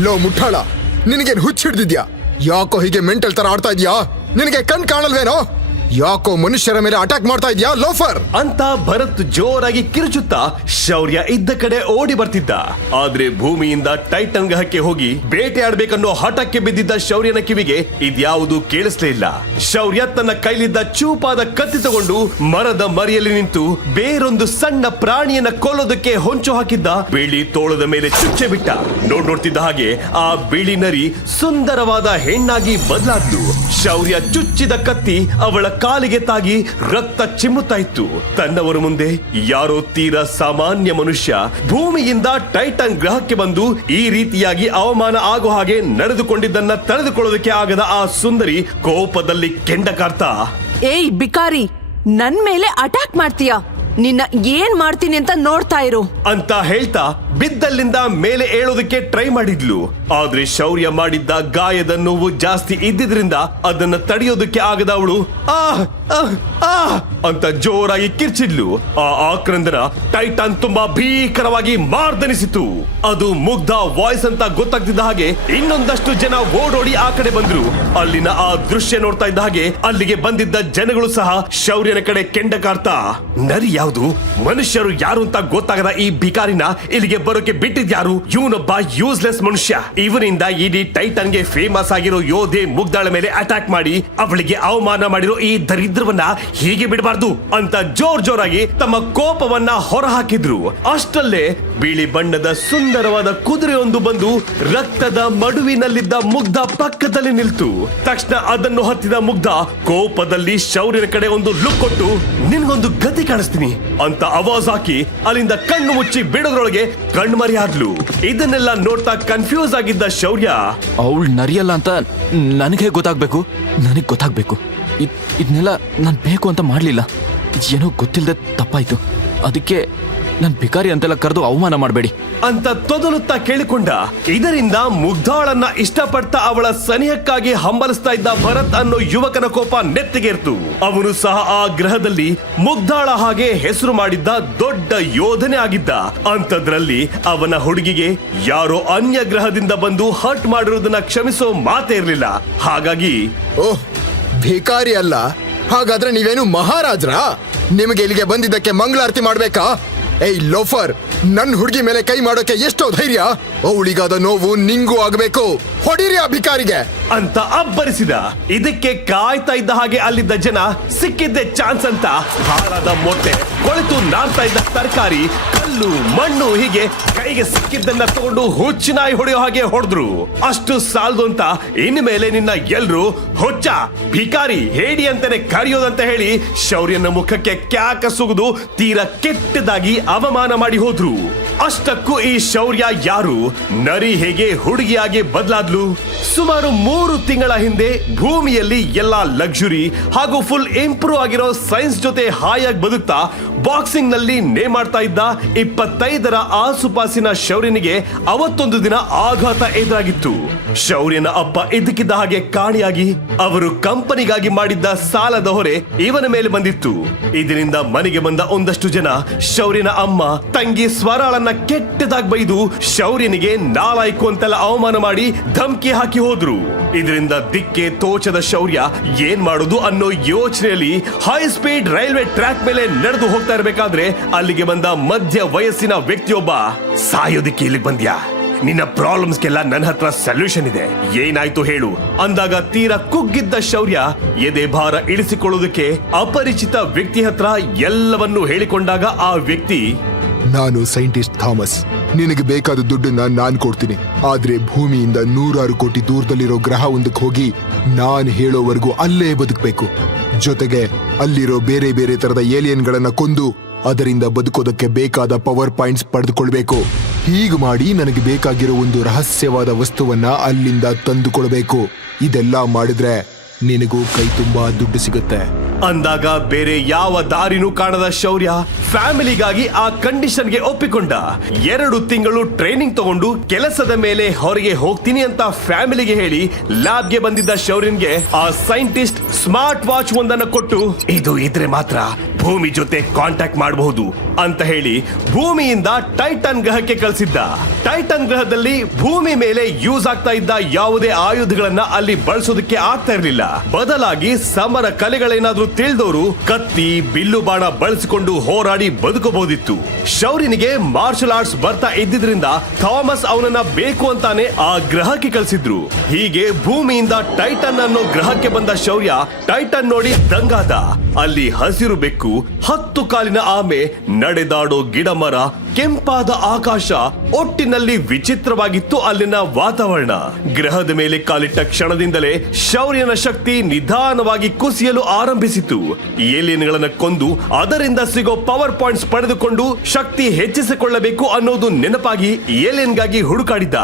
Low ಮುಟ್ಟಾಳ ನಿನಗೇನು ಹುಚ್ಚಿಡ್ದಿದ್ಯಾ? ಯಾಕೋ ಹೀಗೆ ಮೆಂಟಲ್ ತರ ಆಡ್ತಾ ಇದ್ಯಾ? ನಿನಗೆ ಕಣ್ ಕಾಣಲ್ವೇನೋ? ಯಾಕೋ ಮನುಷ್ಯರ ಮೇಲೆ ಅಟ್ಯಾಕ್ ಮಾಡ್ತಾ ಇದ್ಯಾ ಲೋಫರ್ ಅಂತ ಭರತ್ ಜೋರಾಗಿ ಕಿರುಚುತ್ತಾ ಶೌರ್ಯ ಇದ್ದ ಕಡೆ ಓಡಿ ಬರ್ತಿದ್ದ. ಆದ್ರೆ ಭೂಮಿಯಿಂದ ಟೈಟನ್ ಗ್ರಹಕ್ಕೆ ಹೋಗಿ ಬೇಟೆ ಆಡ್ಬೇಕನ್ನೋ ಹಠಕ್ಕೆ ಬಿದ್ದಿದ್ದ ಶೌರ್ಯನ ಕಿವಿಗೆ ಇದ್ಯಾವುದು ಕೇಳಿಸ್ಲೇ ಇಲ್ಲ. ಶೌರ್ಯ ತನ್ನ ಕೈಲಿದ್ದ ಚೂಪಾದ ಕತ್ತಿ ತಗೊಂಡು ಮರದ ಮರಿಯಲ್ಲಿ ನಿಂತು ಬೇರೊಂದು ಸಣ್ಣ ಪ್ರಾಣಿಯನ್ನ ಕೊಲ್ಲೋದಕ್ಕೆ ಹೊಂಚು ಹಾಕಿದ್ದ ಬಿಳಿ ತೋಳದ ಮೇಲೆ ಚುಚ್ಚೆ ಬಿಟ್ಟ. ನೋಡ್ ನೋಡ್ತಿದ್ದ ಹಾಗೆ ಆ ಬಿಳಿ ನರಿ ಸುಂದರವಾದ ಹೆಣ್ಣಾಗಿ ಬದಲಾದ್ಲು ಶೌರ್ಯ ಚುಚ್ಚಿದ ಕತ್ತಿ ಅವಳ ಕಾಲಿಗೆ ತಾಗಿ ರಕ್ತ ಚಿಮ್ಮುತ್ತಾ ಇತ್ತು ತನ್ನವರ ಮುಂದೆ ಯಾರೋ ತೀರಾ ಸಾಮಾನ್ಯ ಮನುಷ್ಯ ಭೂಮಿಯಿಂದ ಟೈಟನ್ ಗ್ರಹಕ್ಕೆ ಬಂದು ಈ ರೀತಿಯಾಗಿ ಅವಮಾನ ಆಗೋ ಹಾಗೆ ನಡೆದುಕೊಂಡಿದ್ದನ್ನ ತಡೆದುಕೊಳ್ಳೋದಕ್ಕೆ ಆಗದ ಆ ಸುಂದರಿ ಕೋಪದಲ್ಲಿ ಕೆಂಡ ಕಾರ್ತಾ ಏಯ್ ಬಿಕಾರಿ ನನ್ ಮೇಲೆ ಅಟ್ಯಾಕ್ ಮಾಡ್ತೀಯ? ನಿನ್ನ ಏನ್ ಮಾಡ್ತೀನಿ ಅಂತ ನೋಡ್ತಾ ಇರು. ಅಂತ ಹೇಳ್ತಾ ಬಿದ್ದಲ್ಲಿಂದ ಮೇಲೆ ಏಳೋದಕ್ಕೆ ಟ್ರೈ ಮಾಡಿದ್ಲು. ಆದ್ರೆ ಶೌರ್ಯ ಮಾಡಿದ್ದ ಗಾಯದ ನೋವು ಜಾಸ್ತಿ ಇದ್ದಿದ್ರಿಂದ ಅದನ್ನ ತಡೆಯೋದಕ್ಕೆ ಆಗದ ಅವಳು. ಆ ಆ, ಅಂತ ಜೋರಾಗಿ ಕಿರ್ಚಿದ್ಲು. ಆ ಆಕ್ರಂದನ ಟೈಟಾನ್ ತುಂಬಾ ಭೀಕರವಾಗಿ ಮಾರ್ದನಿಸಿತು. ಅದು ಮುಗ್ಧ ವಾಯ್ಸ್ ಅಂತ ಗೊತ್ತಾಗ್ತಿದ್ದ ಹಾಗೆ ಇನ್ನೊಂದಷ್ಟು ಜನ ಓಡೋಡಿ ಆ ಕಡೆ ಬಂದ್ರು. ಅಲ್ಲಿನ ಆ ದೃಶ್ಯ ನೋಡ್ತಾ ಇದ್ದ ಹಾಗೆ ಅಲ್ಲಿಗೆ ಬಂದಿದ್ದ ಜನಗಳು ಸಹ ಶೌರ್ಯನ ಕಡೆ ಕೆಂಡ ಕಾರ್ತಾ ನರಿ ಯಾವುದು? ಮನುಷ್ಯರು ಯಾರು ಅಂತ ಗೊತ್ತಾಗದ ಈ ಭಿಕಾರಿನ ಇಲ್ಲಿಗೆ ಬರೋಕೆ ಬಿಟ್ಟಿದ್ಯಾರು? ಇವನೊಬ್ಬ ಯೂಸ್ಲೆಸ್ ಮನುಷ್ಯ. ಇವನಿಂದ ಇಡೀ ಟೈಟನ್ಗೆ ಫೇಮಸ್ ಆಗಿರೋ ಯೋಧೆ ಮುಗ್ದಾಳ ಮೇಲೆ ಅಟ್ಯಾಕ್ ಮಾಡಿ, ಅವಳಿಗೆ ಅವಮಾನ ಮಾಡಿರೋ ಈ ದರಿದ್ರವನ್ನ ಹೀಗೆ ಬಿಡಬಾರ್ದು ಅಂತ ಜೋರ್ ಜೋರಾಗಿ ತಮ್ಮ ಕೋಪವನ್ನ ಹೊರಹಾಕಿದ್ರು. ಅಷ್ಟಲ್ಲೇ ಬಿಳಿ ಬಣ್ಣದ ಸುಂದರವಾದ ಕುದುರೆಯೊಂದು ಬಂದು ರಕ್ತದ ಮಡುವಿನಲ್ಲಿದ್ದ ಮುಗ್ಧ ಪಕ್ಕದಲ್ಲಿ ನಿಲ್ತು. ತಕ್ಷಣ ಅದನ್ನು ಹತ್ತಿದ ಮುಗ್ಧ ಕೋಪದಲ್ಲಿ ಶೌರ್ಯನ ಕಡೆ ಒಂದು ಲುಕ್ ಕೊಟ್ಟು, ನಿನ್ಗೊಂದು ಗತಿ ಕಾಣಿಸ್ತೀನಿ ಅಂತ ಅವಾಜ್ ಹಾಕಿ ಅಲ್ಲಿಂದ ಕಣ್ಣು ಮುಚ್ಚಿ ಬಿಡೋದ್ರೊಳಗೆ ಕಣ್ಮರಿ ಆದ್ಲು ಇದನ್ನೆಲ್ಲ ನೋಡ್ತಾ ಕನ್ಫ್ಯೂಸ್ ಆಗಿದ್ದ ಶೌರ್ಯ. ಅವಳು ನರಿಯಲ್ಲ ಅಂತ ನನಗೆ ಗೊತ್ತಾಗ್ಬೇಕು. ನನಗೆ ಗೊತ್ತಾಗ್ಬೇಕು. ಇದ್ ಇದನ್ನೆಲ್ಲ ನಾನು ಬೇಕು ಅಂತ ಮಾಡಲಿಲ್ಲ. ಏನೋ ಗೊತ್ತಿಲ್ಲದೆ ತಪ್ಪಾಯ್ತು. ಅದಕ್ಕೆ ನಾನು ಭಿಕಾರಿ ಅಂತೆಲ್ಲ ಕರೆದು ಅವಮಾನ ಮಾಡಬೇಡಿ. ಅಂತ ತೊದಲುತ್ತಾ ಕೇಳಿಕೊಂಡ ಇದರಿಂದ ಮುಗ್ಧಾಳನ್ನ ಇಷ್ಟಪಡ್ತಾ ಅವಳ ಸನಿಹಕ್ಕಾಗಿ ಹಂಬಲಿಸ್ತಾ ಇದ್ದ ಭರತ್ ಅನ್ನೋ ಯುವಕನ ಕೋಪ ನೆತ್ತಿಗೇರ್ತು. ಅವನು ಸಹ ಆ ಗ್ರಹದಲ್ಲಿ ಮುಗ್ಧಾಳ ಹಾಗೆ ಹೆಸರು ಮಾಡಿದ್ದ ದೊಡ್ಡ ಯೋಧನೆ ಆಗಿದ್ದ. ಅಂತದ್ರಲ್ಲಿ ಅವನ ಹುಡುಗಿಗೆ ಯಾರೋ ಅನ್ಯ ಗ್ರಹದಿಂದ ಬಂದು ಹರ್ಟ್ ಮಾಡಿರೋದನ್ನ ಕ್ಷಮಿಸೋ ಮಾತೇ ಇರಲಿಲ್ಲ. ಹಾಗಾಗಿ ಓಹ್ ಭಿಕಾರಿ ಅಲ್ಲ. ಹಾಗಾದ್ರೆ ನೀವೇನು ಮಹಾರಾಜ್ರಾ? ನಿಮಗೆ ಇಲ್ಲಿಗೆ ಬಂದಿದ್ದಕ್ಕೆ ಮಂಗಳಾರತಿ ಮಾಡ್ಬೇಕಾ? ಏಯ್ ಲೋಫರ್ ನನ್ ಹುಡುಗಿ ಮೇಲೆ ಕೈ ಮಾಡೋಕೆ ಎಷ್ಟೋ ಧೈರ್ಯ. ಅವಳಿಗಾದ ನೋವು ನಿಂಗೂ ಆಗಬೇಕು. ಹೊಡಿರಿ ಆ ಭಿಕಾರಿಗೆ ಅಂತ ಅಬ್ಬರಿಸಿದ. ಇದಕ್ಕೆ ಕಾಯ್ತಾ ಇದ್ದ ಹಾಗೆ ಅಲ್ಲಿದ್ದ ಜನ ಸಿಕ್ಕಿದ್ದೆ ಚಾನ್ಸ್ ಅಂತ ಹಾಳಾದ ಮೊಟ್ಟೆ ಕೊಳೆತು ನಾರ್ತಾ ಇದ್ದ ತರಕಾರಿ, ಕಲ್ಲು, ಮಣ್ಣು ಹೀಗೆ ಕೈಗೆ ಸಿಕ್ಕಿದ್ದನ್ನ ತಗೊಂಡು ಹುಚ್ಚಿನಾಯಿ ಹೊಡೆಯೋ ಹಾಗೆ ಹೊಡೆದ್ರು. ಅಷ್ಟು ಸಾಲದು ಅಂತ ಇನ್ಮೇಲೆ ನಿನ್ನ ಎಲ್ರು ಹುಚ್ಚ, ಭಿಕಾರಿ, ಹೇಡಿ ಅಂತಾನೆ ಕರೆಯೋದಂತ ಹೇಳಿ ಶೌರ್ಯನ ಮುಖಕ್ಕೆ ಕ್ಯಾಕ ಸುಗಿದು ತೀರಾ ಕೆಟ್ಟದಾಗಿ ಅವಮಾನ ಮಾಡಿ ಹೋದ್ರು. ಅಷ್ಟಕ್ಕೂ ಈ ಶೌರ್ಯ ಯಾರು? ನರಿ ಹೇಗೆ ಹುಡುಗಿಯಾಗಿ ಬದಲಾದ್ಲು? ಸುಮಾರು ಮೂರು ತಿಂಗಳ ಹಿಂದೆ ಭೂಮಿಯಲ್ಲಿ ಎಲ್ಲಾ ಲಕ್ಸುರಿ ಹಾಗೂ ಫುಲ್ ಇಂಪ್ರೂವ್ ಆಗಿರೋ ಸೈನ್ಸ್ ಜೊತೆ ಹಾಯಾಗಿ ಬದುಕ್ತಾ ಬಾಕ್ಸಿಂಗ್ನಲ್ಲಿ ನೇಮ್ ಮಾಡ್ತಾ ಇದ್ದ ಇಪ್ಪತ್ತೈದರ ಆಸುಪಾಸಿನ ಶೌರ್ಯನಿಗೆ ಅವತ್ತೊಂದು ದಿನ ಆಘಾತ ಎದುರಾಗಿತ್ತು. ಶೌರ್ಯನ ಅಪ್ಪ ಇದ್ದಕ್ಕಿದ್ದ ಹಾಗೆ ಕಾಣಿಯಾಗಿ ಅವರು ಕಂಪನಿಗಾಗಿ ಮಾಡಿದ್ದ ಸಾಲದ ಹೊರೆ ಇವನ ಮೇಲೆ ಬಂದಿತ್ತು. ಇದರಿಂದ ಮನೆಗೆ ಬಂದ ಒಂದಷ್ಟು ಜನ ಶೌರ್ಯನ ಅಮ್ಮ, ತಂಗಿ ಸ್ವರಾಳನ್ನ ಕೆಟ್ಟದಾಗಿ ಬೈದು ಶೌರ್ಯನಿಗೆ ನಾಲಾಯ್ಕು ಅಂತೆಲ್ಲ ಅವಮಾನ ಮಾಡಿ ಧಮ್ಕಿ ಹಾಕಿ ಹೋದ್ರು. ಇದರಿಂದ ದಿಕ್ಕೆ ತೋಚದ ಶೌರ್ಯ ಏನ್ ಮಾಡುದು ಅನ್ನೋ ಯೋಚನೆಯಲ್ಲಿ ಹೈ ಸ್ಪೀಡ್ ರೈಲ್ವೆ ಟ್ರ್ಯಾಕ್ ಮೇಲೆ ನಡೆದು ಹೋಗ್ತಾ ಇರ್ಬೇಕಾದ್ರೆ ಅಲ್ಲಿಗೆ ಬಂದ ಮಧ್ಯ ವಯಸ್ಸಿನ ವ್ಯಕ್ತಿಯೊಬ್ಬ, ಸಾಯೋದಿಕ್ಕೆ ಇಲ್ಲಿಗೆ ಬಂದ್ಯಾ? ನಿನ್ನ ಪ್ರಾಬ್ಲಮ್ಸ್ಗೆಲ್ಲ ನನ್ನ ಹತ್ರ ಸೊಲ್ಯೂಷನ್ ಇದೆ. ಏನಾಯ್ತು ಹೇಳು. ಅಂದಾಗ ತೀರಾ ಕುಗ್ಗಿದ್ದ ಶೌರ್ಯ ಎದೆ ಭಾರ ಇಳಿಸಿಕೊಳ್ಳುವುದಕ್ಕೆ ಅಪರಿಚಿತ ವ್ಯಕ್ತಿ ಹತ್ರ ಎಲ್ಲವನ್ನೂ ಹೇಳಿಕೊಂಡಾಗ ಆ ವ್ಯಕ್ತಿ ನಾನು ಸೈಂಟಿಸ್ಟ್ ಥಾಮಸ್. ನಿನಗೆ ಬೇಕಾದ ದುಡ್ಡನ್ನ ನಾನು ಕೊಡ್ತೀನಿ. ಆದ್ರೆ ಭೂಮಿಯಿಂದ ನೂರಾರು ಕೋಟಿ ದೂರದಲ್ಲಿರೋ ಗ್ರಹ ಒಂದಕ್ಕೆ ಹೋಗಿ ನಾನು ಹೇಳೋವರೆಗೂ ಅಲ್ಲೇ ಬದುಕಬೇಕು. ಜೊತೆಗೆ ಅಲ್ಲಿರೋ ಬೇರೆ ಬೇರೆ ತರದ ಏಲಿಯನ್ಗಳನ್ನ ಕೊಂದು ಅದರಿಂದ ಬದುಕೋದಕ್ಕೆ ಬೇಕಾದ ಪವರ್ ಪಾಯಿಂಟ್ಸ್ ಪಡೆದುಕೊಳ್ಬೇಕು. ಹೀಗೆ ಮಾಡಿ ನನಗೆ ಬೇಕಾಗಿರೋ ಒಂದು ರಹಸ್ಯವಾದ ವಸ್ತುವನ್ನ ಅಲ್ಲಿಂದ ತಂದುಕೊಳ್ಬೇಕು. ಇದೆಲ್ಲ ಮಾಡಿದ್ರೆ ನಿನಗೂ ಕೈ ತುಂಬಾ ದುಡ್ಡು ಸಿಗುತ್ತೆ. ಅಂದಾಗ ಬೇರೆ ಯಾವ ದಾರಿನೂ ಕಾಣದ ಶೌರ್ಯ ಫ್ಯಾಮಿಲಿಗಾಗಿ ಆ ಕಂಡೀಷನ್ಗೆ ಒಪ್ಪಿಕೊಂಡ. ಎರಡು ತಿಂಗಳು ಟ್ರೈನಿಂಗ್ ತಗೊಂಡು ಕೆಲಸದ ಮೇಲೆ ಹೊರಗೆ ಹೋಗ್ತೀನಿ ಅಂತ ಫ್ಯಾಮಿಲಿಗೆ ಹೇಳಿ ಲ್ಯಾಬ್ಗೆ ಬಂದಿದ್ದ ಶೌರ್ಯನ್ಗೆ ಆ ಸೈಂಟಿಸ್ಟ್ ಸ್ಮಾರ್ಟ್ ವಾಚ್ ಒಂದನ್ನು ಕೊಟ್ಟು, ಇದು ಇದ್ರೆ ಮಾತ್ರ ಭೂಮಿ ಜೊತೆ ಕಾಂಟ್ಯಾಕ್ಟ್ ಮಾಡಬಹುದು. ಅಂತ ಹೇಳಿ ಭೂಮಿಯಿಂದ ಟೈಟನ್ ಗ್ರಹಕ್ಕೆ ಕಳಿಸಿದ್ದ. ಟೈಟನ್ ಗ್ರಹದಲ್ಲಿ ಭೂಮಿ ಮೇಲೆ ಯೂಸ್ ಆಗ್ತಾ ಇದ್ದ ಯಾವುದೇ ಆಯುಧಗಳನ್ನ ಅಲ್ಲಿ ಬಳಸೋದಕ್ಕೆ ಆಗ್ತಾ ಇರಲಿಲ್ಲ. ಬದಲಾಗಿ ಸಮರ ಕಲೆಗಳೇನಾದ್ರೂ ತಿಳಿದವರು ಕತ್ತಿ, ಬಿಲ್ಲು ಬಾಣ ಬಳಸಿಕೊಂಡು ಹೋರಾಡಿ ಬದುಕಬಹುದಿತ್ತು. ಶೌರ್ಯನಿಗೆ ಮಾರ್ಷಲ್ ಆರ್ಟ್ಸ್ ಬರ್ತಾ ಇದ್ದಿದ್ರಿಂದ ಥಾಮಸ್ ಅವನನ್ನ ಬೇಕು ಅಂತಾನೆ ಆ ಗ್ರಹಕ್ಕೆ ಕಳಿಸಿದ್ರು. ಹೀಗೆ ಭೂಮಿಯಿಂದ ಟೈಟನ್ ಅನ್ನೋ ಗ್ರಹಕ್ಕೆ ಬಂದ ಶೌರ್ಯ ಟೈಟನ್ ನೋಡಿ ದಂಗಾದ. ಅಲ್ಲಿ ಹಸಿರು ಬೆಕ್ಕು, ಹತ್ತು ಕಾಲಿನ ಆಮೆ ನಡೆದಾಡೋ ಗಿಡಮರ, ಕೆಂಪಾದ ಆಕಾಶ ಒಟ್ಟಿನಲ್ಲಿ ವಿಚಿತ್ರವಾಗಿತ್ತು ಅಲ್ಲಿನ ವಾತಾವರಣ. ಗ್ರಹದ ಮೇಲೆ ಕಾಲಿಟ್ಟ ಕ್ಷಣದಿಂದಲೇ ಶೌರ್ಯನ ಶಕ್ತಿ ನಿಧಾನವಾಗಿ ಕುಸಿಯಲು ಆರಂಭಿಸಿತು. ಏಲಿಯನ್ಗಳನ್ನ ಕೊಂದು ಅದರಿಂದ ಸಿಗೋ ಪವರ್ ಪಾಯಿಂಟ್ಸ್ ಪಡೆದುಕೊಂಡು ಶಕ್ತಿ ಹೆಚ್ಚಿಸಿಕೊಳ್ಳಬೇಕು ಅನ್ನೋದು ನೆನಪಾಗಿ ಏಲಿಯನ್ಗಾಗಿ ಹುಡುಕಾಡಿದ್ದ.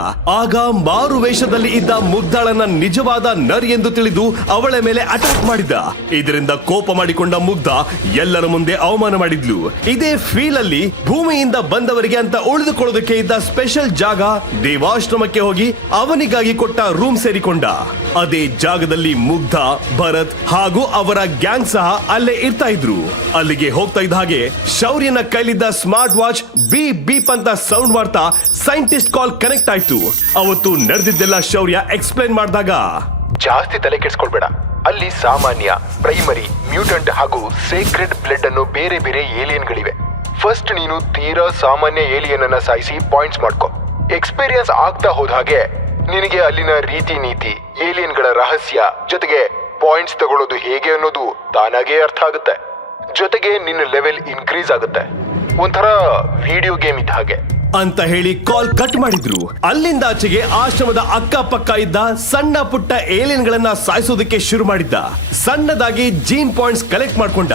ಆಗ ಮಾರು ವೇಷದಲ್ಲಿ ಇದ್ದ ಮುಗ್ಧಾಳನ ನಿಜವಾದ ನರ್ ಎಂದು ತಿಳಿದು ಅವಳ ಮೇಲೆ ಅಟ್ಯಾಕ್ ಮಾಡಿದ್ದ. ಇದರಿಂದ ಕೋಪ ಮಾಡಿಕೊಂಡ ಮುಗ್ಧ ಎಲ್ಲರ ಮುಂದೆ ಅವಮಾನ ಮಾಡಿದ್ಲು. ಇದೇ ಫೀಲ್ ಅಲ್ಲಿ ಭೂಮಿಯಿಂದ ಬಂದವರಿಗೆ ಅಂತ ಉಳಿದುಕೊಳ್ಳೋದಕ್ಕೆ ಇದ್ದ ಸ್ಪೆಷಲ್ ಜಾಗ ದೇವಾಶ್ರಮಕ್ಕೆ ಹೋಗಿ ಅವನಿಗಾಗಿ ಕೊಟ್ಟ ರೂಮ್ ಸೇರಿಕೊಂಡ. ಅದೇ ಜಾಗದಲ್ಲಿ ಮುಗ್ಧ, ಭರತ್ ಹಾಗೂ ಅವರ ಗ್ಯಾಂಗ್ ಸಹ ಅಲ್ಲೇ ಇರ್ತಾ ಇದ್ರು. ಅಲ್ಲಿಗೆ ಹೋಗ್ತಾ ಇದ್ದ ಹಾಗೆ ಶೌರ್ಯನ ಕೈಲಿದ್ದ ಸ್ಮಾರ್ಟ್ ವಾಚ್ ಬಿ ಬೀಪ್ ಅಂತ ಸೌಂಡ್ ಮಾಡ್ತಾ ಸೈಂಟಿಸ್ಟ್ ಕಾಲ್ ಕನೆಕ್ಟ್ ಆಯ್ತು. ಅವತ್ತು ನಡೆದಿದ್ದೆಲ್ಲ ಶೌರ್ಯ ಎಕ್ಸ್ಪ್ಲೈನ್ ಮಾಡಿದಾಗ. ಜಾಸ್ತಿ ತಲೆ ಕೆಡಿಸ್ಕೊಳ್ಬೇಡ. ಅಲ್ಲಿ ಸಾಮಾನ್ಯ ಪ್ರೈಮರಿ ಮ್ಯೂಟೆಂಟ್ ಹಾಗೂ ಸೇಕ್ರೆಡ್ ಬ್ಲಡ್ ಅನ್ನು ಬೇರೆ ಬೇರೆ ಏಲಿಯನ್ಗಳಿವೆ ಫಸ್ಟ್ ನೀನು ತೀರಾ ಸಾಮಾನ್ಯ ಏಲಿಯನ್ ಅನ್ನ ಸಾಯಿಸಿ ಪಾಯಿಂಟ್ಸ್ ಮಾಡ್ಕೋ. ಎಕ್ಸ್ಪೀರಿಯನ್ಸ್ ಆಗ್ತಾ ಹೋದ ಹಾಗೆ, ನಿನಗೆ ಅಲ್ಲಿನ ರೀತಿ ನೀತಿ, ಏಲಿಯನ್ಗಳ ರಹಸ್ಯ ಜೊತೆಗೆ ಪಾಯಿಂಟ್ಸ್ ತಗೊಳ್ಳೋದು ಹೇಗೆ ಅನ್ನೋದು ತಾನಾಗೇ ಅರ್ಥ ಆಗುತ್ತೆ. ಜೊತೆಗೆ ನಿನ್ನ ಲೆವೆಲ್ ಇನ್ಕ್ರೀಸ್ ಆಗುತ್ತೆ. ಒಂಥರ ವಿಡಿಯೋ ಗೇಮ್ ಇದ್ದ ಹಾಗೆ. ಅಂತ ಹೇಳಿ ಕಾಲ್ ಕಟ್ ಮಾಡಿದ್ರು. ಅಲ್ಲಿಂದ ಆಚೆಗೆ ಆಶ್ರಮದ ಅಕ್ಕಪಕ್ಕ ಇದ್ದ ಸಣ್ಣ ಪುಟ್ಟ ಏಲಿಯನ್ ಗಳನ್ನ ಸಾಯಿಸೋದಕ್ಕೆ ಶುರು ಮಾಡಿದ್ದ. ಸಣ್ಣದಾಗಿ ಜೀನ್ ಪಾಯಿಂಟ್ಸ್ ಕಲೆಕ್ಟ್ ಮಾಡ್ಕೊಂಡ.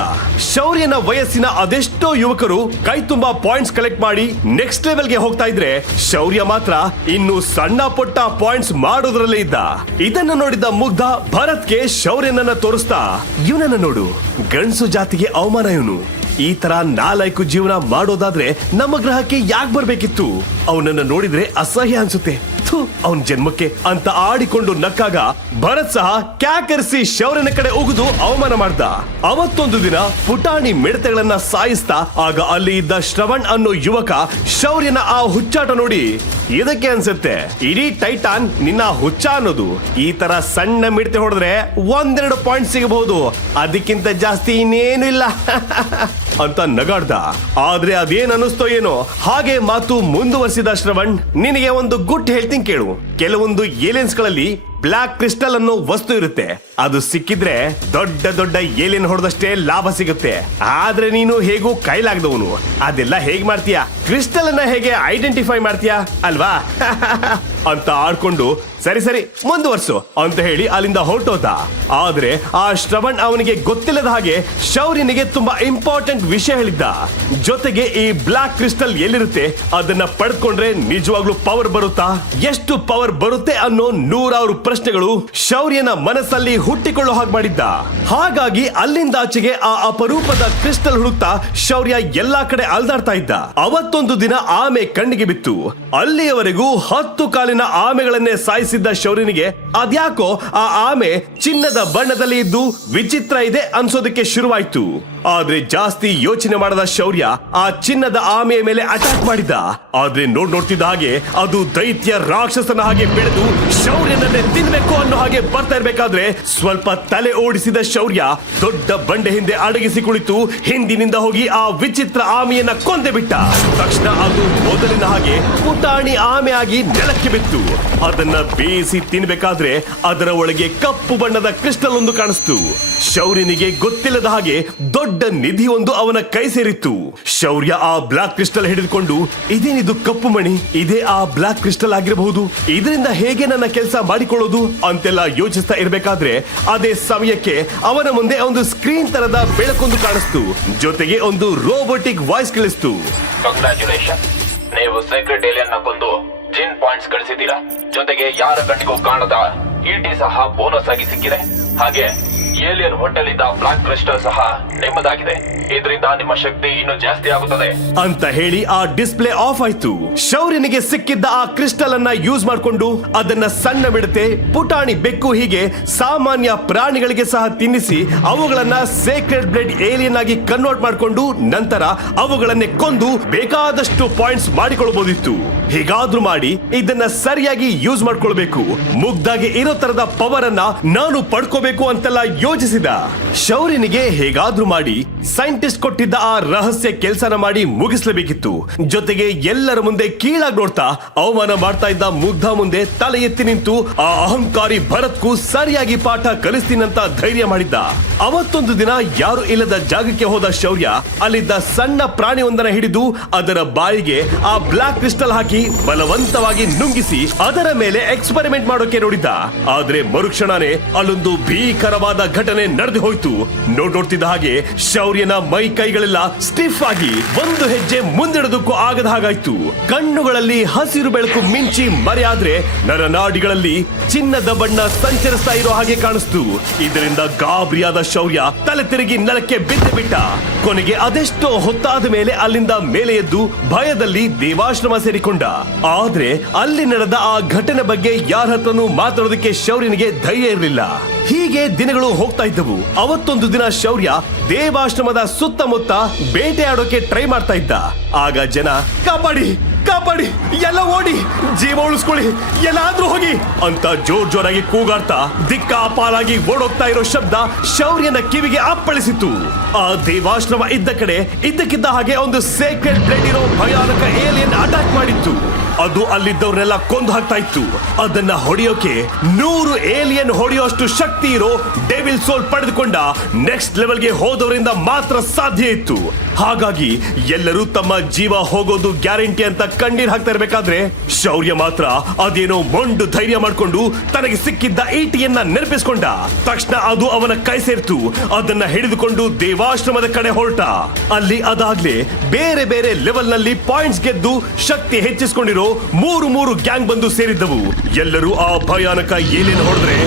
ಶೌರ್ಯನ ವಯಸ್ಸಿನ ಅದೆಷ್ಟೋ ಯುವಕರು ಕೈ ತುಂಬಾ ಪಾಯಿಂಟ್ಸ್ ಕಲೆಕ್ಟ್ ಮಾಡಿ ನೆಕ್ಸ್ಟ್ ಲೆವೆಲ್ಗೆ ಹೋಗ್ತಾ ಇದ್ರೆ ಶೌರ್ಯ ಮಾತ್ರ ಇನ್ನು ಸಣ್ಣ ಪುಟ್ಟ ಪಾಯಿಂಟ್ಸ್ ಮಾಡೋದ್ರಲ್ಲೇ ಇದ್ದ. ಇದನ್ನ ನೋಡಿದ ಮುಗ್ಧ ಭರತ್ಗೆ ಶೌರ್ಯನನ್ನ ತೋರಿಸ್ತಾ, ಇವನನ್ನ ನೋಡು ಗಣಸು ಜಾತಿಗೆ ಅವಮಾನ ಇವನು. ಈ ತರ ನಾಲ್ಕು ಜೀವನ ಮಾಡೋದಾದ್ರೆ ನಮ್ಮ ಗ್ರಹಕ್ಕೆ ಯಾಕೆ ಬರ್ಬೇಕಿತ್ತು? ಅವನನ್ನ ನೋಡಿದ್ರೆ ಅಸಹ್ಯ ಅನ್ಸುತ್ತೆ. ಅವನ ಜನ್ಮಕ್ಕೆ ಅಂತ ಆಡಿಕೊಂಡು ನಕ್ಕಾಗ ಭರತ್ ಸಹ ಕ್ಯಾಕರಿಸಿ ಶೌರ್ಯನ ಕಡೆ ಉಗಿದು ಅವಮಾನ ಮಾಡ್ದ. ಅವತ್ತೊಂದು ದಿನ ಪುಟಾಣಿ ಮಿಡತೆಗಳನ್ನ ಸಾಯಿಸ್ತಾ ಆಗ ಅಲ್ಲಿ ಇದ್ದ ಶ್ರವಣ್ ಅನ್ನೋ ಯುವಕ ಶೌರ್ಯನ ಆ ಹುಚ್ಚಾಟ ನೋಡಿ ಇದಕ್ಕೆ ಅನ್ಸುತ್ತೆ, ಇಡೀ ಟೈಟಾನ್ ನಿನ್ನ ಹುಚ್ಚ ಅನ್ನೋದು. ಈ ತರ ಸಣ್ಣ ಮಿಡತೆ ಹೊಡೆದ್ರೆ ಒಂದೆರಡು ಪಾಯಿಂಟ್ ಸಿಗಬಹುದು. ಅದಕ್ಕಿಂತ ಜಾಸ್ತಿ ಇನ್ನೇನು ಇಲ್ಲ. ಅಂತ ನಗಾಡ್ದ. ಆದ್ರೆ ಅದೇನ್ ಅನಿಸ್ತೋ ಏನೋ? ಹಾಗೆ ಮಾತು ಮುಂದುವರಿಸಿದ ಶ್ರವಣ್, ನಿನಗೆ ಒಂದು ಗುಟ್ ಹೇಳ್ತೀನಿ ಕೇಳು. ಕೆಲವೊಂದು ಏಲಿಯನ್ಸ್ಗಳಲ್ಲಿ ಬ್ಲಾಕ್ ಕ್ರಿಸ್ಟಲ್ ಅನ್ನೋ ವಸ್ತು ಇರುತ್ತೆ. ಅದು ಸಿಕ್ಕಿದ್ರೆ ದೊಡ್ಡ ದೊಡ್ಡ ಏಲಿಯನ್ ಹೊಡೆದಷ್ಟೇ ಲಾಭ ಸಿಗುತ್ತೆ. ಆದ್ರೆ ನೀನು ಹೇಗೂ ಕೈಲಾಗದವನು. ಅದೆಲ್ಲ ಹೇಗ್ ಮಾಡ್ತೀಯಾ? ಕ್ರಿಸ್ಟಲ್ ಅನ್ನ ಹೇಗೆ ಐಡೆಂಟಿಫೈ ಮಾಡ್ತೀಯಾ? ಅಲ್ವಾ? ಅಂತ ಆಡ್ಕೊಂಡು ಸರಿ ಸರಿ ಮುಂದುವರ್ಸು ಅಂತ ಹೇಳಿ ಅಲ್ಲಿಂದ ಹೊರಟೋದ. ಆದ್ರೆ ಆ ಶ್ರವಣ್ ಅವನಿಗೆ ಗೊತ್ತಿಲ್ಲದ ಹಾಗೆ ಶೌರ್ಯನಿಗೆ ತುಂಬಾ ಇಂಪಾರ್ಟೆಂಟ್ ವಿಷಯ ಹೇಳಿದ್ದ. ಜೊತೆಗೆ ಈ ಬ್ಲಾಕ್ ಕ್ರಿಸ್ಟಲ್ ಎಲ್ಲಿರುತ್ತೆ ಅದನ್ನ ಪಡ್ಕೊಂಡ್ರೆ ನಿಜವಾಗ್ಲೂ ಪವರ್ ಬರುತ್ತಾ? ಎಷ್ಟು ಪವರ್ ಬರುತ್ತೆ ಅನ್ನೋ ನೂರಾರು ಪ್ರಶ್ನೆಗಳು ಶೌರ್ಯನ ಮನಸ್ಸಲ್ಲಿ ಹುಟ್ಟಿಕೊಳ್ಳೋ ಹಾಗೆ ಮಾಡಿದ್ದ. ಹಾಗಾಗಿ ಅಲ್ಲಿಂದ ಆಚೆಗೆ ಆ ಅಪರೂಪದ ಕ್ರಿಸ್ಟಲ್ ಹುಡುಕ್ತಾ ಶೌರ್ಯ ಎಲ್ಲಾ ಕಡೆ ಅಲ್ದಾಡ್ತಾ ಇದ್ದ. ಅವತ್ತೊಂದು ದಿನ ಆಮೆ ಕಣ್ಣಿಗೆ ಬಿತ್ತು. ಅಲ್ಲಿಯವರೆಗೂ ಹತ್ತು ಕಾಲಿನ ಆಮೆಗಳನ್ನೇ ಸಾಯಿಸಿದ್ದ ಶೌರ್ಯನಿಗೆ ಅದ್ಯಾಕೋ ಆ ಆಮೆ ಚಿನ್ನದ ಬಣ್ಣದಲ್ಲಿ ಇದ್ದು ವಿಚಿತ್ರ ಇದೆ ಅನ್ಸೋದಕ್ಕೆ ಶುರುವಾಯ್ತು. ಆದ್ರೆ ಜಾಸ್ತಿ ಯೋಚನೆ ಮಾಡದ ಶೌರ್ಯ ಆ ಚಿನ್ನದ ಆಮೆಯ ಮೇಲೆ ಅಟ್ಯಾಕ್ ಮಾಡಿದ. ಆದ್ರೆ ನೋಡ್ ನೋಡ್ತಿದ್ದ ಹಾಗೆ ಅದು ದೈತ್ಯ ರಾಕ್ಷಸನ ಹಾಗೆ ಬೆಳೆದು ಶೌರ್ಯನನ್ನೇ ತಿನ್ಬೇಕು ಅನ್ನೋ ಹಾಗೆ ಬರ್ತಾ ಇರ್ಬೇಕಾದ್ರೆ ಸ್ವಲ್ಪ ತಲೆ ಓಡಿಸಿದ ಶೌರ್ಯ ದೊಡ್ಡ ಬಂಡೆ ಹಿಂದೆ ಅಡಗಿಸಿ ಕುಳಿತು ಹಿಂದಿನಿಂದ ಹೋಗಿ ಆ ವಿಚಿತ್ರ ಆಮೆಯನ್ನ ಕೊಂದೆ ಬಿಟ್ಟ. ತಕ್ಷಣ ಅದು ಮೊದಲಿನ ಹಾಗೆ ಪುಟಾಣಿ ಆಮೆ ಆಗಿ ನೆಲಕ್ಕೆ ಬಿತ್ತು. ಅದನ್ನ ಬೇಯಿಸಿ ತಿನ್ಬೇಕಾದ್ರೆ ಅದರ ಒಳಗೆ ಕಪ್ಪು ಬಣ್ಣದ ಕ್ರಿಸ್ಟಲ್ ಒಂದು ಕಾಣಿಸ್ತು. ಶೌರ್ಯನಿಗೆ ಗೊತ್ತಿಲ್ಲದ ಹಾಗೆ ದೊಡ್ಡ ನಿಧಿ ಒಂದು ಅವನ ಕೈ ಸೇರಿತ್ತು. ಶೌರ್ಯ ಆ ಬ್ಲಾಕ್ ಕ್ರಿಸ್ಟಲ್ ಹಿಡಿದುಕೊಂಡು, ಇದೇನಿದು ಕಪ್ಪು ಮಣಿ? ಇದೇ ಆ ಬ್ಲಾಕ್ ಕ್ರಿಸ್ಟಲ್ ಆಗಿರಬಹುದು? ಇದರಿಂದ ಹೇಗೆ ನನ್ನ ಕೆಲಸ ಮಾಡಿಕೊಳ್ಳೋದು? ಅಂತೆಲ್ಲ ಯೋಚಿಸ್ತಾ ಇರಬೇಕಾದ್ರೆ, ಅದೇ ಸಮಯಕ್ಕೆ ಅವನ ಮುಂದೆ ಒಂದು ಸ್ಕ್ರೀನ್ ತರದ ಬೆಳಕೊಂದು ಕಾಣಿಸ್ತು. ಜೊತೆಗೆ ಒಂದು ರೋಬೋಟಿಕ್ ವಾಯ್ಸ್ ಕೇಳಿಸ್ತು. ನೀವು ಸೀಕ್ರೆಟ್ ಏಲಿಯನ್ ಕೊಂದು ಜಿನ್ ಪಾಯಿಂಟ್ಸ್ ಗಳಿಸಿದ್ದೀರಾ? ಜೊತೆಗೆ ಯಾರ ಕಣ್ಣಿಗೂ ಕಾಣದ ಇಟಿ ಸಹ ಬೋನಸ್ ಆಗಿ ಸಿಕ್ಕಿದೆ. ಹಾಗೆ ಏಲಿಯನ್ ಹೊಟ್ಟೆಲಿದ್ದ ಬ್ಲಾಕ್ ಕ್ರಿಸ್ಟಲ್ ಸಹ ನಿಮ್ಮದಾಗಿದೆ. ಇದರಿಂದ ನಿಮ್ಮ ಶಕ್ತಿ ಇನ್ನು ಜಾಸ್ತಿ ಆಗುತ್ತದೆ. ಅಂತ ಹೇಳಿ ಆ ಡಿಸ್ಪ್ಲೇ ಆಫ್ ಆಯ್ತು. ಶೌರ್ಯನಿಗೆ ಸಿಕ್ಕಿದ್ದ ಆ ಕ್ರಿಸ್ಟಲ್ ಅನ್ನ ಯೂಸ್ ಮಾಡ್ಕೊಂಡು ಅದನ್ನ ಸಣ್ಣ ಬಿಡತೆ ಪುಟಾಣಿ ಬೆಕ್ಕು ಹೀಗೆ ಸಾಮಾನ್ಯ ಪ್ರಾಣಿಗಳಿಗೆ ಸಹ ತಿನ್ನಿಸಿ ಅವುಗಳನ್ನ ಸೇಕ್ರೆಡ್ ಬ್ಲಡ್ ಏಲಿಯನ್ ಆಗಿ ಕನ್ವರ್ಟ್ ಮಾಡಿಕೊಂಡು ನಂತರ ಅವುಗಳನ್ನೇ ಕೊಂದು ಬೇಕಾದಷ್ಟು ಪಾಯಿಂಟ್ಸ್ ಮಾಡಿಕೊಳ್ಬಹುದಿತ್ತು ಹೀಗಾದ್ರೂ ಮಾಡಿ ಇದನ್ನ ಸರಿಯಾಗಿ ಯೂಸ್ ಮಾಡ್ಕೊಳ್ಬೇಕು. ಮುಗ್ದಾಗಿ ಇರೋ ತರದ ಪವರ್ ಅನ್ನ ನಾನು ಪಡ್ಕೋಬೇಕು ಅಂತೆಲ್ಲ ಯೋಚಿಸಿದ. ಶೌರ್ಯನಿಗೆ ಹೇಗಾದ್ರೂ ಮಾಡಿ ಸೈಂಟಿಸ್ಟ್ ಕೊಟ್ಟಿದ್ದ ಆ ರಹಸ್ಯ ಕೆಲಸನ ಮಾಡಿ ಮುಗಿಸಲೇಬೇಕಿತ್ತು. ಜೊತೆಗೆ ಎಲ್ಲರ ಮುಂದೆ ಕೀಳಾಗಿ ನೋಡ್ತಾ ಅವಮಾನ ಮಾಡ್ತಾ ಇದ್ದ ಮುಗ್ಧ ಮುಂದೆ ತಲೆ ಎತ್ತಿ ನಿಂತು ಆ ಅಹಂಕಾರಿ ಭರತ್ಗೂ ಸರಿಯಾಗಿ ಪಾಠ ಕಲಿಸ್ತೀನಂತ ಧೈರ್ಯ ಮಾಡಿದ್ದ. ಅವತ್ತೊಂದು ದಿನ ಯಾರು ಇಲ್ಲದ ಜಾಗಕ್ಕೆ ಹೋದ ಶೌರ್ಯ ಅಲ್ಲಿದ್ದ ಸಣ್ಣ ಪ್ರಾಣಿಯೊಂದನ್ನ ಹಿಡಿದು ಅದರ ಬಾಯಿಗೆ ಆ ಬ್ಲಾಕ್ ಕ್ರಿಸ್ಟಲ್ ಹಾಕಿ ಬಲವಂತವಾಗಿ ನುಂಗಿಸಿ ಅದರ ಮೇಲೆ ಎಕ್ಸ್ಪರಿಮೆಂಟ್ ಮಾಡೋಕೆ ನೋಡಿದ್ದ. ಆದ್ರೆ ಮರುಕ್ಷಣನೆ ಅಲ್ಲೊಂದು ಭೀಕರವಾದ ಘಟನೆ ನಡೆದು ಹೋಯ್ತು. ನೋಡ್ ನೋಡ್ತಿದ್ದ ಹಾಗೆ ಶೌರ್ಯನ ಮೈ ಕೈಗಳೆಲ್ಲ ಸ್ಟಿಫ್ ಆಗಿ ಒಂದು ಹೆಜ್ಜೆ ಮುಂದಿಡೋದಕ್ಕೂ ಆಗದ ಹಾಗಾಯ್ತು. ಕಣ್ಣುಗಳಲ್ಲಿ ಹಸಿರು ಬೆಳಕು ಮಿಂಚಿ ಮರೆಯಾದ್ರೆ ನರನಾಡಿಗಳಲ್ಲಿ ಚಿನ್ನದ ಬಣ್ಣ ಸಂಚರಿಸ್ತಾ ಇರೋ ಹಾಗೆ ಕಾಣಿಸ್ತು. ಇದರಿಂದ ಗಾಬರಿಯಾದ ಶೌರ್ಯ ತಲೆ ತಿರುಗಿ ನೆಲಕ್ಕೆ ಬಿದ್ದು ಬಿಟ್ಟ. ಕೊನೆಗೆ ಅದೆಷ್ಟೋ ಹೊತ್ತಾದ ಮೇಲೆ ಅಲ್ಲಿಂದ ಮೇಲೆ ಎದ್ದು ಭಯದಲ್ಲಿ ದೇವಾಶ್ರಮ ಸೇರಿಕೊಂಡ. ಆದ್ರೆ ಅಲ್ಲಿ ನಡೆದ ಆ ಘಟನೆ ಬಗ್ಗೆ ಯಾರ ಹತ್ರನೂ ಮಾತಾಡೋದಕ್ಕೆ ಶೌರ್ಯನಿಗೆ ಧೈರ್ಯ ಇರಲಿಲ್ಲ. ಹೀಗೆ ದಿನಗಳು ಹೋಗ್ತಾ ಇದ್ದವು. ಅವತ್ತೊಂದು ದಿನ ಶೌರ್ಯ ದೇವಾಶ್ರಮದ ಸುತ್ತಮುತ್ತ ಬೇಟೆಯಾಡೋಕೆ ಟ್ರೈ ಮಾಡ್ತಾ ಇದ್ದ. ಆಗ ಜನ, ಕಾಪಾಡಿ ಕಾಪಾಡಿ, ಎಲ್ಲ ಓಡಿ, ಜೀವ ಉಳಿಸ್ಕೊಳ್ಳಿ, ಎಲ್ಲಾದ್ರೂ ಹೋಗಿ ಅಂತ ಜೋರ್ ಜೋರಾಗಿ ಕೂಗಾಡ್ತಾ ದಿಕ್ಕಾಪಾಲಾಗಿ ಓಡೋಗ್ತಾ ಇರೋ ಶಬ್ದ ಶೌರ್ಯನ ಕಿವಿಗೆ ಅಪ್ಪಳಿಸಿತು ಆ ದೇವಾಶ್ರಮ ಇದ್ದ ಕಡೆ ಇದ್ದಕ್ಕಿದ್ದ ಹಾಗೆ ಒಂದು ಸೇಕ್ರೆಡ್ ಬ್ಲೇಡ್ ಇರೋ ಭಯಾನಕ ಏಲಿಯನ್ ಅಟ್ಯಾಕ್ ಮಾಡಿತ್ತು. ಅದು ಅಲ್ಲಿದ್ದವ್ರನ್ನೆಲ್ಲ ಕೊಂದು ಹಾಕ್ತಾ ಇತ್ತು. ಅದನ್ನ ಹೊಡೆಯೋಕೆ ನೂರು ಏಲಿಯನ್ ಹೊಡೆಯುವಷ್ಟು ಶಕ್ತಿ ಇರೋ ಡೇವಿಲ್ ಸೋಲ್ ಪಡೆದುಕೊಂಡ ನೆಕ್ಸ್ಟ್ ಲೆವೆಲ್ಗೆ ಹೋದವರಿಂದ ಮಾತ್ರ ಸಾಧ್ಯ ಇತ್ತು. ಹಾಗಾಗಿ ಎಲ್ಲರೂ ತಮ್ಮ ಜೀವ ಹೋಗೋದು ಗ್ಯಾರಂಟಿ ಅಂತ ಕಣ್ಣೀರ್ ಹಾಕ್ತಾ ಇರ್ಬೇಕಾದ್ರೆ ಶೌರ್ಯ ಮಾತ್ರ ಅದೇನೋ ಮೊಂಡು ಧೈರ್ಯ ಮಾಡ್ಕೊಂಡು ತನಗೆ ಸಿಕ್ಕಿದ್ದ ಈಟಿಯನ್ನ ನೆನಪಿಸ್ಕೊಂಡ. ತಕ್ಷಣ ಅದು ಅವನ ಕೈ ಸೇರ್ತು. ಅದನ್ನ ಹಿಡಿದುಕೊಂಡು ದೇವಾಶ್ರಮದ ಕಡೆ ಹೊರಟ. ಅಲ್ಲಿ ಅದಾಗ್ಲೇ ಬೇರೆ ಬೇರೆ ಲೆವೆಲ್ನಲ್ಲಿ ಪಾಯಿಂಟ್ಸ್ ಗೆದ್ದು ಶಕ್ತಿ ಹೆಚ್ಚಿಸಿಕೊಂಡಿರೋ ಮೂರು ಮೂರು ಗ್ಯಾಂಗ್ ಬಂದು ಸೇರಿದ್ದವು. ಎಲ್ಲರೂ ಆ ಭಯಾನಕ ಏನೇನು ಹೊಡೆದ್ರೆ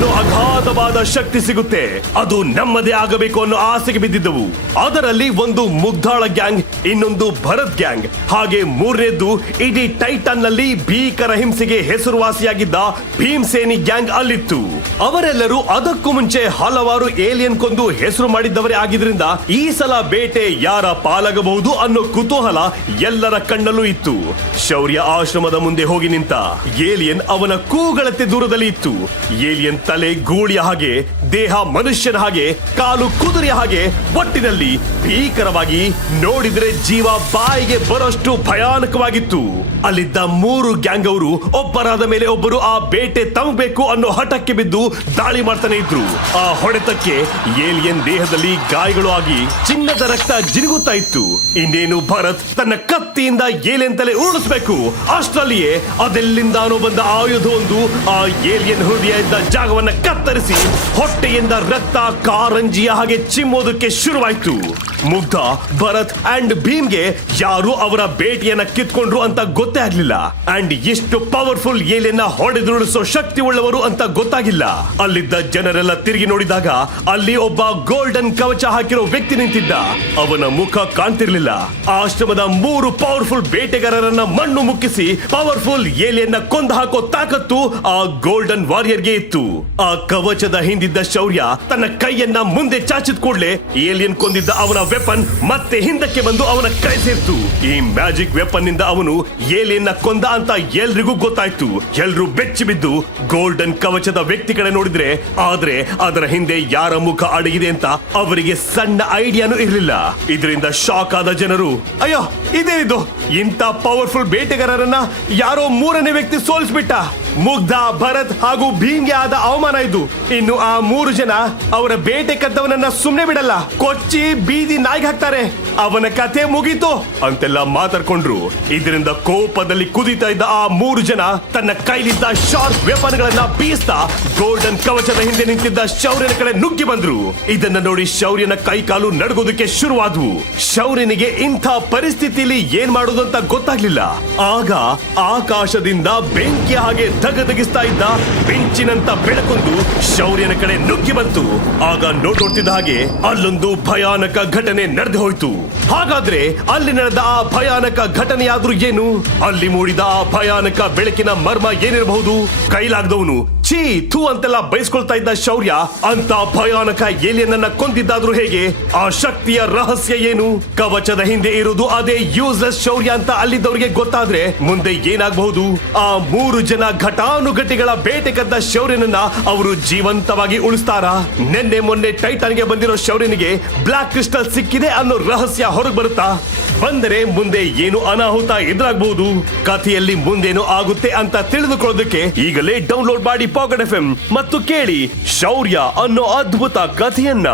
ಡೆವಿಲ್ ಅಗಾಧವಾದ ಶಕ್ತಿ ಸಿಗುತ್ತೆ. ಅದು ನಮ್ಮದೇ ಆಗಬೇಕು ಅನ್ನೋ ಆಸೆಗೆ ಬಿದ್ದಿದ್ದವು. ಅದರಲ್ಲಿ ಒಂದು ಮುಗ್ಧಾಳ ಗ್ಯಾಂಗ್, ಇನ್ನೊಂದು ಭರತ್ ಗ್ಯಾಂಗ್. ಹಾಗೆ ಮೂರನೇದ್ದು ಇಡೀ ಟೈಟನ್ನಲ್ಲಿ ಭೀಕರ ಹಿಂಸೆಗೆ ಹೆಸರುವಾಸಿಯಾಗಿದ್ದ ಭೀಮ್ಸೇನಿ ಗ್ಯಾಂಗ್ ಅಲ್ಲಿತ್ತು. ಅವರೆಲ್ಲರೂ ಅದಕ್ಕೂ ಮುಂಚೆ ಹಲವಾರು ಏಲಿಯನ್ ಕೊಂದು ಹೆಸರು ಮಾಡಿದ್ದವರೇ ಆಗಿದ್ರಿಂದ ಈ ಸಲ ಬೇಟೆ ಯಾರ ಪಾಲಾಗಬಹುದು ಅನ್ನೋ ಕುತೂಹಲ ಎಲ್ಲರ ಕಣ್ಣಲ್ಲೂ ಇತ್ತು. ಶೌರ್ಯ ಆಶ್ರಮದ ಮುಂದೆ ಹೋಗಿ ನಿಂತ ಏಲಿಯನ್ ಅವನ ಕೂಗಳತೆ ದೂರದಲ್ಲಿ ಇತ್ತು. ಏಲಿಯನ್ ತಲೆ ಗೂಳಿಯ ಹಾಗೆ ದೇಹ ಮನುಷ್ಯನ ಹಾಗೆ, ಕಾಲು ಕುದುರೆಯ ಹಾಗೆ, ಒಟ್ಟಿನಲ್ಲಿ ಭೀಕರವಾಗಿ ನೋಡಿದ್ರೆ ಜೀವ ಬಾಯಿಗೆ ಬರೋಷ್ಟು ಭಯಾನಕವಾಗಿತ್ತು. ಅಲ್ಲಿದ್ದ ಮೂರು ಗ್ಯಾಂಗ್ ಅವರು ಒಬ್ಬರಾದ ಮೇಲೆ ಒಬ್ಬರು ಆ ಬೇಟೆ ತಂಗಬೇಕು ಅನ್ನೋ ಹಠಕ್ಕೆ ಬಿದ್ದು ದಾಳಿ ಮಾಡ್ತಾನೆ ಇದ್ರು. ಆ ಹೊಡೆತಕ್ಕೆ ಏಲಿಯನ್ ದೇಹದಲ್ಲಿ ಗಾಯಗಳು ಆಗಿ ಚಿನ್ನದ ರಕ್ತ ಜಿರುಗುತ್ತಾ ಇತ್ತು. ಇನ್ನೇನು ಭರತ್ ತನ್ನ ಕತ್ತಿಯಿಂದ ಏಲಿಯನ್ ತಲೆ ಉರುಳಿಸಬೇಕು. ಅಷ್ಟರಲ್ಲಿಯೇ ಅದೆಲ್ಲಿಂದಾನೋ ಬಂದ ಆಯುಧವೊಂದು ಆ ಏಲಿಯನ್ ಹೃದಯ ಇದ್ದ ಜಾಗವನ್ನ ಕತ್ತರಿಸಿ ಹೊಟ್ಟೆಯಿಂದ ರಕ್ತ ಕಾರಂಜಿಯ ಹಾಗೆ ಚಿಮ್ಮೋದಕ್ಕೆ ಶುರುವಾಯ್ತು. ಮುಗ್ಧ, ಭರತ್ ಅಂಡ್ ಭೀಮ್ಗೆ ಯಾರು ಅವರ ಭೇಟಿಯನ್ನ ಕಿತ್ಕೊಂಡ್ರು ಅಂತ ಗೊತ್ತೇ ಆಗ್ಲಿಲ್ಲ. ಅಂಡ್ ಎಷ್ಟು ಪವರ್ಫುಲ್ ಏಲಿಯನ್ನ ಹೊಡೆದುರುಳಿಸೋ ಶಕ್ತಿ ಉಳ್ಳವರು ಅಂತ ಗೊತ್ತಾಗಿಲ್ಲ. ಅಲ್ಲಿದ್ದ ಜನರೆಲ್ಲ ತಿರುಗಿ ನೋಡಿದಾಗ ಅಲ್ಲಿ ಒಬ್ಬ ಗೋಲ್ಡನ್ ಕವಚ ಹಾಕಿರೋ ವ್ಯಕ್ತಿ ನಿಂತಿದ್ದ. ಅವನ ಮುಖ ಕಾಣ್ತಿರ್ಲಿಲ್ಲ. ಆಶ್ರಮದ ಮೂರು ಪವರ್ಫುಲ್ ಬೇಟೆಗಾರರನ್ನ ಮಣ್ಣು ಮುಕ್ಕಿಸಿ ಪವರ್ಫುಲ್ ಏಲಿಯನ್ನ ಕೊಂದು ಹಾಕೋ ತಾಕತ್ತು ಆ ಗೋಲ್ಡನ್ ವಾರಿಯರ್ಗೆ ಇತ್ತು. ಆ ಕವಚದ ಹಿಂದಿದ್ದ ಶೌರ್ಯ ತನ್ನ ಕೈಯನ್ನ ಮುಂದೆ ಚಾಚಿದ ಕೂಡಲೇ ಏಲಿಯನ್ ಕೊಂದಿದ್ದ ಅವನ ವೆಪನ್ ಮತ್ತೆ ಹಿಂದಕ್ಕೆ ಬಂದು ಅವನ ಕೈ ಸೇರ್ತು. ಈ ಮ್ಯಾಜಿಕ್ ವೆಪನ್ನಿಂದ ಅವನು ಏಲಿಯನ್ನ ಕೊಂದ ಅಂತ ಎಲ್ರಿಗೂ ಗೊತ್ತಾಯ್ತು. ಎಲ್ರು ಬೆಚ್ಚಿ ಬಿದ್ದು ಗೋಲ್ಡನ್ ಕವಚದ ವ್ಯಕ್ತಿ ಕಡೆ ನೋಡಿದ್ರೆ, ಆದ್ರೆ ಅದರ ಹಿಂದೆ ಯಾರ ಮುಖ ಅಡಗಿದೆ ಅಂತ ಅವರಿಗೆ ಸಣ್ಣ ಐಡಿಯಾನು ಇರಲಿಲ್ಲ. ಇದರಿಂದ ಶಾಕ್ ಆದ ಜನರು, ಅಯ್ಯೋ, ಇದೇ ಇದು. ಇಂಥ ಪವರ್ಫುಲ್ ಬೇಟೆಗಾರರನ್ನ ಯಾರೋ ಮೂರನೇ ವ್ಯಕ್ತಿ ಸೋಲಿಸ್ಬಿಟ್ಟ. ಮುಗ್ಧ, ಭರತ್ ಹಾಗೂ ಭೀಮ್ಗೆ ಆದ ಅವಮಾನ ಇದು. ಇನ್ನು ಆ ಮೂರು ಜನ ಅವರ ಬೇಟೆ ಕದ್ದವನನ್ನ ಸುಮ್ನೆ ಬಿಡಲ್ಲ. ಕೊಚ್ಚಿ ಬೀದಿ ನಾಯಿಗೆ ಹಾಕ್ತಾರೆ. ಅವನ ಕಥೆ ಮುಗೀತು. ಅಂತೆಲ್ಲ ಮಾತಾಡ್ಕೊಂಡ್ರು. ಇದರಿಂದ ಕೋಪದಲ್ಲಿ ಕುದೀತಾ ಇದ್ದ ಆ ಮೂರು ಜನ ತನ್ನ ಕೈಲಿದ್ದ ಶಾರ್ಪ್ ವೆಪನ್ ಗಳನ್ನ ಬೀಸ್ತಾ ಗೋಲ್ಡನ್ ಕವಚದ ಹಿಂದೆ ನಿಂತಿದ್ದ ಶೌರ್ಯನ ಕಡೆ ನುಗ್ಗಿ ಬಂದ್ರು. ಇದನ್ನ ನೋಡಿ ಶೌರ್ಯನ ಕೈ ಕಾಲು ನಡಗೋದಕ್ಕೆ ಶುರುವಾದ್ವು. ಶೌರ್ಯನಿಗೆ ಇಂಥ ಪರಿಸ್ಥಿತಿಯಲ್ಲಿ ಏನ್ ಮಾಡೋದು ಅಂತ ಗೊತ್ತಾಗ್ಲಿಲ್ಲ. ಆಗ ಆಕಾಶದಿಂದ ಬೆಂಕಿಯ ಹಾಗೆ ಧಗಧಗಿಸ್ತಾ ಇದ್ದ ಬೆಂಚಿನಂತ ಬೆಳಕೊಂದು ಶೌರ್ಯನ ಕಡೆ ನುಗ್ಗಿ ಬಂತು. ಆಗ ನೋಡ್ ನೋಡ್ತಿದ್ದ ಹಾಗೆ ಅಲ್ಲೊಂದು ಭಯಾನಕ ಘಟನೆ ನಡೆದು ಹೋಯ್ತು. ಹಾಗಾದ್ರೆ ಅಲ್ಲಿ ನಡೆದ ಆ ಭಯಾನಕ ಆದ್ರೂ ಏನು? ಅಲ್ಲಿ ಮೂಡಿದ ಆ ಭಯಾನಕ ಬೆಳಕಿನ ಮರ್ಮ ಏನಿರಬಹುದು? ಕೈಲಾಗದವನು ಛೀ, ಥೂ ಅಂತೆಲ್ಲ ಬಯಸ್ಕೊಳ್ತಾ ಇದ್ದ ಶೌರ್ಯ ಅಂತ ಭಯಾನಕ ಏಲಿಯನ್ ಅನ್ನ ಕೊಂದಿದ್ದಾದ್ರೂ ಹೇಗೆ? ಆ ಶಕ್ತಿಯ ರಹಸ್ಯ ಏನು? ಕವಚದ ಹಿಂದೆ ಇರುವುದು ಅದೇ ಯೂಸ್ಲೆಸ್ ಶೌರ್ಯ ಅಂತ ಅಲ್ಲಿದ್ದವರಿಗೆ ಗೊತ್ತಾದ್ರೆ ಮುಂದೆ ಏನಾಗಬಹುದು? ಆ ಮೂರು ಜನ ಘಟಾನುಘಟಿಗಳ ಬೇಟೆ ಕದ್ದ ಶೌರ್ಯನನ್ನ ಅವರು ಜೀವಂತವಾಗಿ ಉಳಿಸ್ತಾರಾ? ನಿನ್ನೆ ಮೊನ್ನೆ ಟೈಟಾನ್ಗೆ ಬಂದಿರೋ ಶೌರ್ಯನಿಗೆ ಬ್ಲಾಕ್ ಕ್ರಿಸ್ಟಲ್ ಸಿಕ್ಕಿದೆ ಅನ್ನೋ ರಹಸ್ಯ ಹೊರಗೆ ಬರುತ್ತಾ? ಬಂದರೆ ಮುಂದೆ ಏನು ಅನಾಹುತ ಎದುರಾಗಬಹುದು? ಕಥೆಯಲ್ಲಿ ಮುಂದೇನು ಆಗುತ್ತೆ ಅಂತ ತಿಳಿದುಕೊಳ್ಳೋದಕ್ಕೆ ಈಗಲೇ ಡೌನ್ಲೋಡ್ ಮಾಡಿ ಪಾಕೆಟ್ ಎಫ್ ಮತ್ತು ಕೇಳಿ ಶೌರ್ಯ ಅನ್ನೋ ಅದ್ಭುತ ಕಥೆಯನ್ನ.